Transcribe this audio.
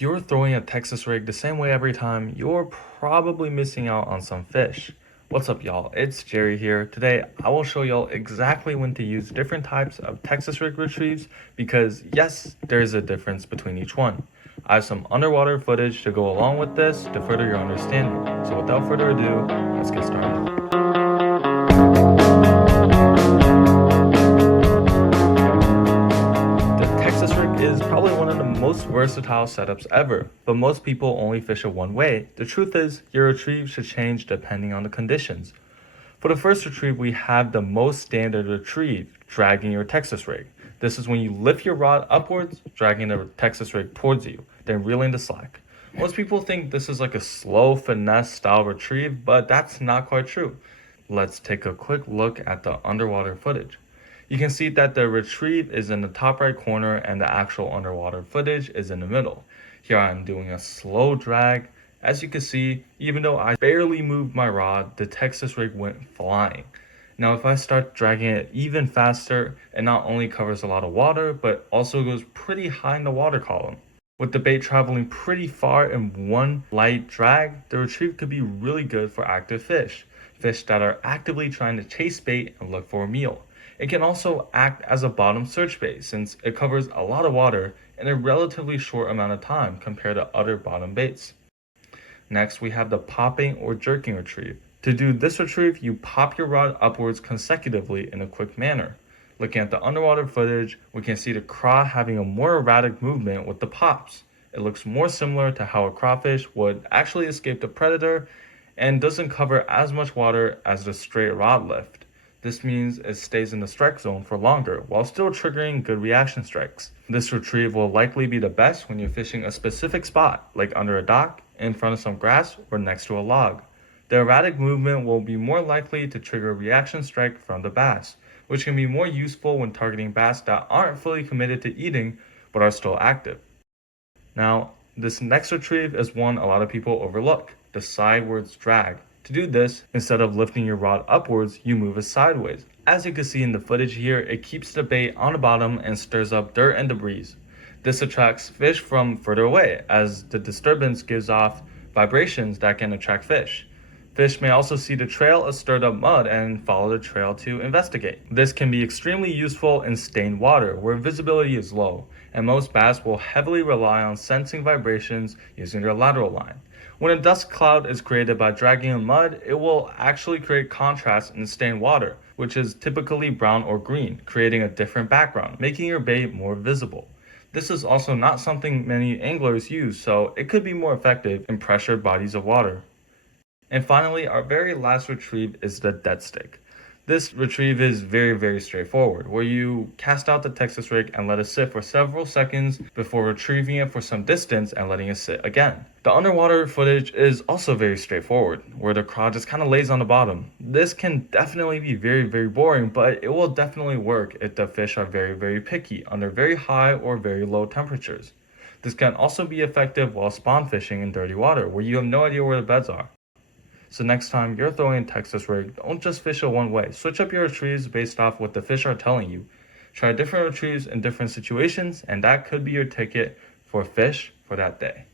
You're throwing a Texas rig the same way every time, you're probably missing out on some fish. What's up, y'all? It's Jerry here. Today, I will show y'all exactly when to use different types of Texas rig retrieves because, yes, there is a difference between each one. I have some underwater footage to go along with this to further your understanding. So, without further ado, let's get started. The Texas rig is probably one of the most versatile setups ever, but most people only fish it one way. The truth is, your retrieve should change depending on the conditions. For the first retrieve, we have the most standard retrieve, dragging your Texas rig. This is when you lift your rod upwards, dragging the Texas rig towards you, then reeling the slack. Most people think this is like a slow finesse style retrieve, but that's not quite true. Let's take a quick look at the underwater footage. You can see that the retrieve is in the top right corner and the actual underwater footage is in the middle. Here I am doing a slow drag. As you can see, even though I barely moved my rod, the Texas rig went flying. Now if I start dragging it even faster, it not only covers a lot of water, but also goes pretty high in the water column. With the bait traveling pretty far in one light drag, the retrieve could be really good for active fish that are actively trying to chase bait and look for a meal. It can also act as a bottom search bait since it covers a lot of water in a relatively short amount of time compared to other bottom baits. Next, we have the popping or jerking retrieve. To do this retrieve, you pop your rod upwards consecutively in a quick manner. Looking at the underwater footage, we can see the craw having a more erratic movement with the pops. It looks more similar to how a crawfish would actually escape the predator and doesn't cover as much water as the straight rod lift. This means it stays in the strike zone for longer while still triggering good reaction strikes. This retrieve will likely be the best when you're fishing a specific spot, like under a dock, in front of some grass, or next to a log. The erratic movement will be more likely to trigger a reaction strike from the bass, which can be more useful when targeting bass that aren't fully committed to eating but are still active. Now, this next retrieve is one a lot of people overlook, the sidewards drag. To do this, instead of lifting your rod upwards, you move it sideways. As you can see in the footage here, it keeps the bait on the bottom and stirs up dirt and debris. This attracts fish from further away, as the disturbance gives off vibrations that can attract fish. Fish may also see the trail of stirred up mud and follow the trail to investigate. This can be extremely useful in stained water where visibility is low, and most bass will heavily rely on sensing vibrations using their lateral line. When a dust cloud is created by dragging in mud, it will actually create contrast in the stained water, which is typically brown or green, creating a different background, making your bait more visible. This is also not something many anglers use, so it could be more effective in pressured bodies of water. And finally, our very last retrieve is the dead stick. This retrieve is very straightforward, where you cast out the Texas rig and let it sit for several seconds before retrieving it for some distance and letting it sit again. The underwater footage is also very straightforward, where the craw just kind of lays on the bottom. This can definitely be very boring, but it will definitely work if the fish are very picky under very high or very low temperatures. This can also be effective while spawn fishing in dirty water, where you have no idea where the beds are. So next time you're throwing a Texas rig, don't just fish it one way. Switch up your retrieves based off what the fish are telling you. Try different retrieves in different situations, and that could be your ticket for fish for that day.